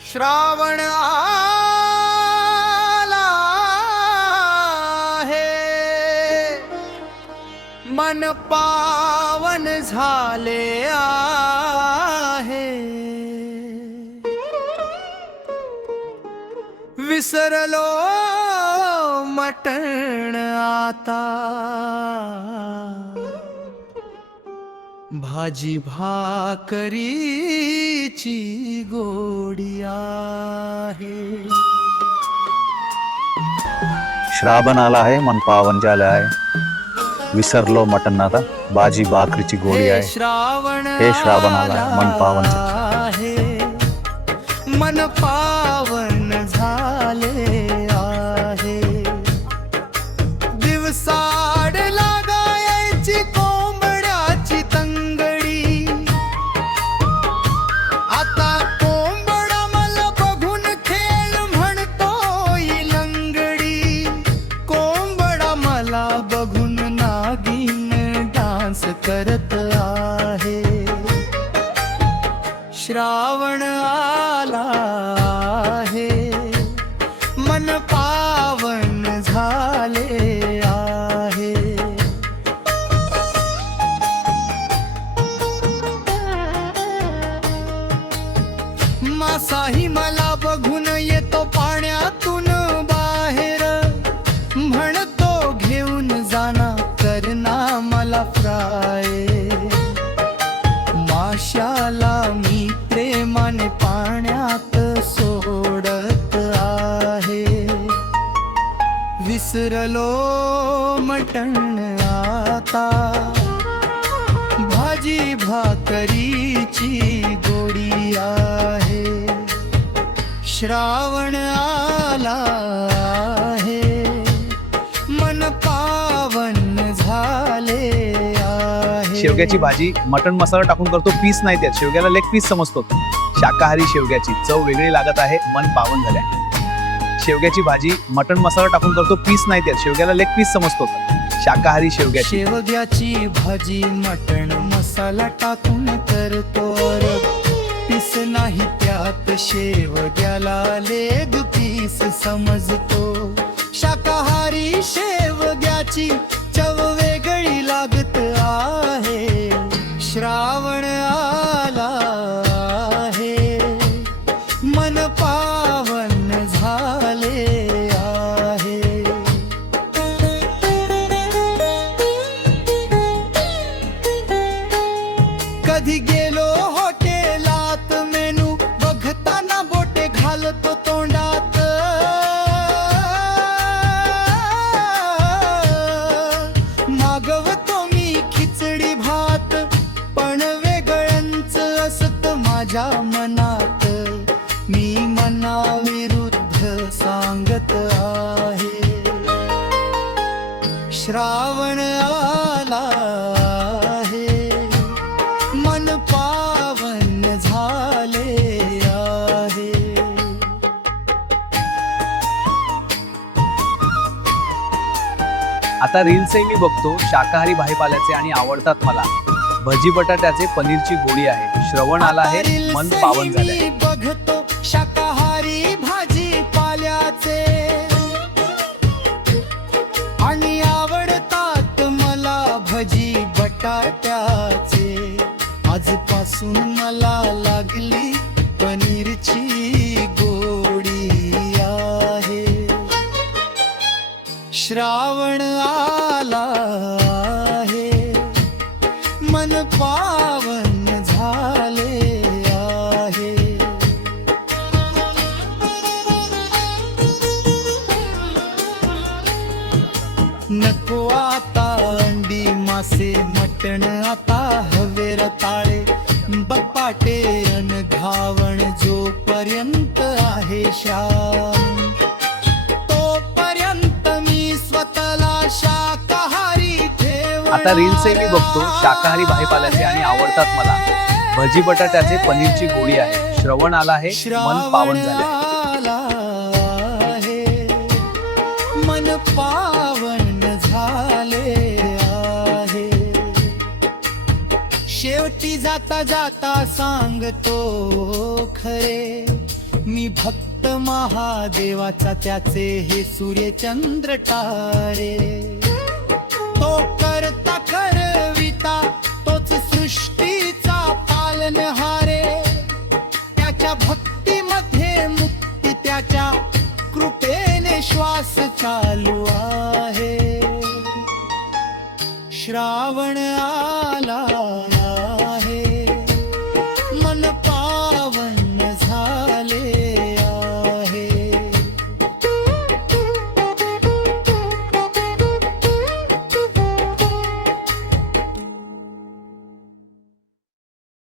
श्रावण आला आहे, मन पावन झाले आहे। विसरलो मटण आता, भाजी भाकरीची गोडी आहे। श्रावण आला आहे, मन पावन झालं आहे। विसरलो मटण आता, भाजी भाकरीची गोडी आहे। हे श्रावण आला, मन पावन आहे, मन पावन झाले आहे। दिवसाड लागायची कोंबड्याची तंगडी, आता कोंबडा मला बघून खेळ म्हणतोय लंगडी। कोंबडा मला बघून नागिन डान्स करत आहे। श्रावण आला आहे, मन पावन झाले आहे। मासाही मला बघून येतो पाण्यातून बाहेर, म्हणतो घेऊन जाना करना मला फ्राय। माशाला मी प्रेमाने पाण्यात सोडत आहे। विसरलो मटण आता, भाजी भाकरीची गोडी आहे। श्रावण आला आहे, मन पावन झाले आहे। शेवग्याची भाजी मटण मसाला टाकून करतो, पीस नाही त्यात, शेवग्याला लेग पीस समजतो। शाकाहारी शेवग्याची चव वेगळी लागत आहे, मन पावन झाले। शेवग्याची भाजी मटण मसाला टाकून करतो, पीस नाही त्यात, शेवग्याला लेग पीस समजतो। शाकाहारी शेवग्याची शेवग्याची भाजी मटण मसाला टाकून करतो, पीस नाही त्यात, शेवग्याला लेग पीस समजतो। शाकाहारी शेवग्याची चव वेगळी लागत आहे। श्रावण आला आहे, मन पावन झाले आहे। कधी गेलो हॉटेलात, मेनू बघताना बोटे घालतो तोंडात। मागवतो मी खिचडी भात, पण वेगळंच असत माझ्या मनात। मी मनाविरुद्ध सांगत आहे। श्रावण आला आहे, मन पावन झाले आहे। आता रील्सही मी बघतो, शाकाहारी भाजीपाल्याचे आणि आवडतात मला। भजी बटाट्याचे पनीरची गोडी आहे। श्रावण आला आहे, मन पावन झाले। मी बघतो शाकाहारी भाजी पाल्याचे, आणि आवडतात मला भजी बटाट्याचे। आजपासून मला लागली पनीरची गोडी आहे। श्रावण आला आहे, मन पावन झाले आहे। नको आता अंडी मासे मटण, आता हवे रताळे बपाटे अन घावण। जोपर्यंत आहे श्याम, तोपर्यंत मी स्वतःला शाकाहारी ठेव। आता रील्सही मी बघतो, शाकाहारी भाजीपाल्याचे आणि आवडतात मला। भजी बटाट्याचे पनीरची गोडी आहे। श्रावण आला आहे, मन पावन झाले। मन पावन झाले आहे। शेवटी जाता जाता सांगतो खरे, मी भक्त महादेवाचा, त्याचे हे सूर्य चंद्र तारे. तो करता करविता, तोच सृष्टीचा पालनहारे. त्याच्या भक्तीमध्ये मुक्ती, त्याच्या कृपेने श्वास चालू आहे. श्रावण